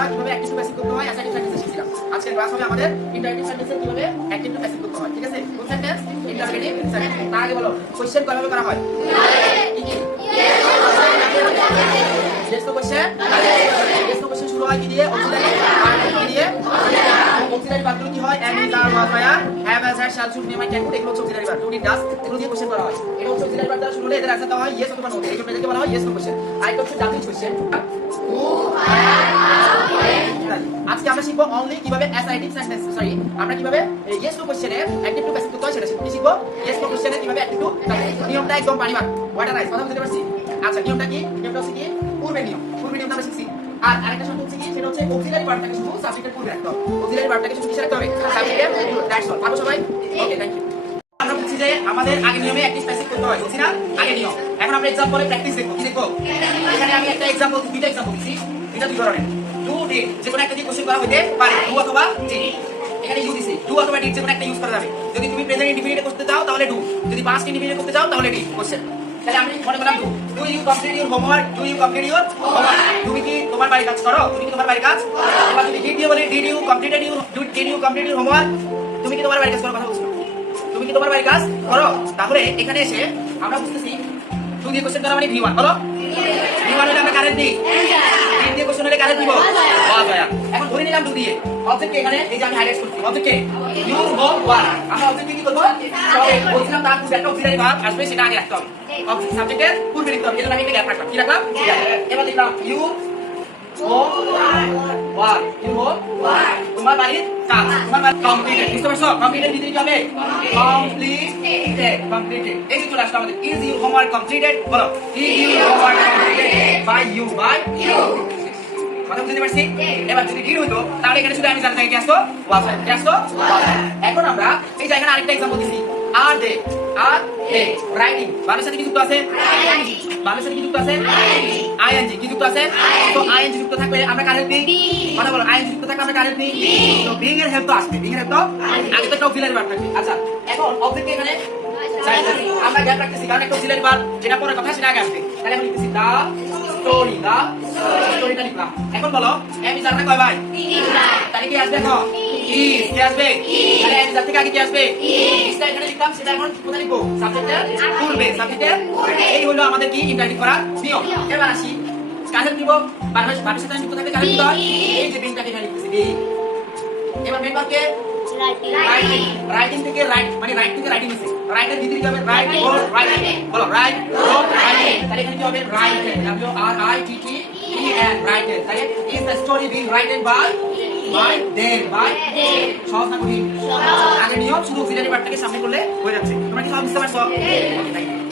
আমরা কিভাবে active to passive করতে হয় অ্যাসাইটিভ সেন্টেন্স শিখছিলাম। আজকের ক্লাস হবে আমাদের ইন্টারোগেটিভ সেন্টেন্সে কিভাবে অ্যাক্টিভ টু প্যাসিভ করতে হয়। ঠিক আছে, ফুল সেন্টেন্স ইন্টারোগেটিভ সেন্টেন্স। তার আগে বলো কোশ্চেন কিভাবে করা হয়? কি কি? Yes no question. Yes no question শুরু হয় কি দিয়ে? অক্সিলারি ভার্ব কি দিয়ে? অক্সিলারি ভার্বগুলো কি হয়? Am is are was were have has had shall should name I can could, এগুলো হচ্ছে auxiliary verb. Do did does এগুলো দিয়ে কোশ্চেন করা হয়। এটা হচ্ছে অক্সিলারি ভার্ব দ্বারা শুরু হলে এদের আনসার দেওয়া হয় ইয়েস অথবা নো। এই জন্য এদেরকে বলা হয় ইয়েস নো কোশ্চেন। আরেকটা হচ্ছে ডাবল কোশ্চেন। আজকে আমরা শিখবো অনলি কিভাবে অ্যাসাইটিভ সেন্টেন্স আমরা কিভাবে ইয়েস নো কোশ্চেনে অ্যাক্টিভ টু প্যাসিভ করতে হয় সেটা শিখবো। ইয়েস নো কোশ্চেনে কিভাবে অ্যাক্টিভ টু প্যাসিভ, নিয়মটা একদম পানিবার ওয়াটার রাইস, কথা বুঝতে পারছি? আচ্ছা নিয়মটা কি? নিয়মটা হচ্ছে কি পূর্বের নিয়ম আমরা শিখছি। আর আরেকটা শর্ত হচ্ছে কি, সেটা হচ্ছে অক্সিলারি ভার্বটাকে শুধু সাবজেক্টের পূর্বে রাখতে হবে। অক্সিলারি ভার্বটাকে শুধু কিসে রাখতে হবে? সাবজেক্টের পূর্বে। That's all. পারবো সবাই? ওকে, থ্যাংক ইউ। আমরা বুঝছি যে আমাদের আগে নিয়মে অ্যাক্টিভ প্যাসিভ করতে হয়, বুঝছি না? আগে নিয়ম। এখন আমরা এক্সাম্পলে প্র্যাকটিস দেখব। কি দেখব? এখানে আমি একটা এক্সাম্পল, দুইটা এক্সাম্পল দিছি, দুই ধরনের। ডু ডিড যে কোনো একটা দিয়ে কোশ্চেন করা হইতে পারে, ডু অথবা ডিড। এখানে ইউ দিছি, ডু অথবা ডিড যে কোনো একটা ইউজ করা যাবে। যদি তুমি প্রেজেন্ট ইনডিফিনিটে করতে চাও তাহলে ডু, যদি পাস্ট ইনডিফিনিটে করতে চাও তাহলে ডিড কোশ্চেন। তাহলে আমি মনে করলাম do you complete your homework, do you complete your homework. তুমি কি তোমার বাড়ির কাজ করো? তুমি কি তোমার বাড়ির কাজ? এবার যদি ডিড দিয়ে বলি did you complete your homework, তুমি কি তোমার বাড়ির কাজ করো? কথা বলছো, তুমি কি তোমার বাড়ির কাজ করো? তাহলে এখানে এসে আমরা বুঝতেছি ডু দিয়ে কোশ্চেন করা মানে V1, বলো V1 হলে আমরা কারেন্ট দিই, ডিড দিয়ে কোশ্চেন হলে কারেন্ট দিব। এখন ধরে নিলাম ডু দিয়ে অবজেক্ট এখানে এই যে আমি হাইলাইট করছি অবজেক্টে ইউর হোমওয়ার্ক। আমরা অবজেক্টে কি করব? সবে বলছিলাম তার পূর্বে একটা অক্সিলারি ভার্ব আসবে, সেটা আগে রাখতে হবে, সাবজেক্টের পূর্বে লিখতে হবে। এজন্য আমি গ্যাপ রাখলাম। কি রাখলাম? এবার লিখলাম ইউ হোমওয়ার্ক, ইউ হোমওয়ার্ক তোমার বাড়ির কাজ, তোমার বাড়ি কমপ্লিটেড। বুঝতে পারছো? কমপ্লিটেড দিতে কি হবে? কমপ্লিটেড। এই যে চলে আসলো আমাদের ইজ ইউর হোমওয়ার্ক কমপ্লিটেড, বলো is your homework completed by you কথা বুঝতে পারছি? এবার যদি ডিড হইতো তাহলে এখানে শুধু আমি জানতাম কি আসতো? ওয়াজ হয়। কি আসতো? এখন আমরা এই যে এখানে আরেকটা एग्जांपल দিছি, আর দে রাইটিং ভার্বের সাথে কি যুক্ত আছে? ভার্বের সাথে কি যুক্ত আছে? আইএনজি। কি যুক্ত আছে? তো আইএনজি যুক্ত থাকলে আমরা কার হেল্প নিই? কথা বলো, আইএনজি যুক্ত থাকলে আমরা কার হেল্প নিই? তো বিং এর হেল্প তো আসবে, বিং এর হেল্প তো আগে তো একটা অক্সিলারি ভার্ব থাকবে। আচ্ছা এখন অবজেক্ট এখানে আমরা গ্যাপ রাখতেছি কারণ একটা অক্সিলারি ভার্ব যেটা পরে কথা সেটা আগে আসবে। তাহলে আমরা লিখতেছি দা স্টোরিটা লিখলাম। এখন বলো এম ইজ আমরা কয় ভাই? তাহলে কি আসবে? দেখো ইজ কি আসবে? তাহলে এম ইজ থেকে আগে কি আসবে? ইজটা এখানে লিখলাম, সেটা এখন কোথায় লিখবো? সাবজেক্টের পূর্বে। সাবজেক্টের এই হলো আমাদের কি ইন্টারোগেটিভ করার নিয়ম। এবার আসি কাজের দিব ভার্বের সাথে যুক্ত থাকলে কাজের দিব এই যে বিংটাকে এখানে লিখতেছি বি। এবার মেন ভার্বকে রাইটিং থেকে রাইট মানে রাইট থেকে রাইটিং আছে, রাইটের ভিতরে কি হবে? রাইট ও রাইটিং, বলো রাইট ও রাইটিং। তাহলে এখানে কি হবে? রাইটেড, W R I T T E N writed. তাহলে is the story being writed by them, by সহজ না কঠিন? আগে নিয়ম শুধু অক্সিলারি ভার্বটাকে সামনে করলে হয়ে যাচ্ছে। তোমরা কি সব বুঝতে পারছো? ওকে, থ্যাংক ইউ।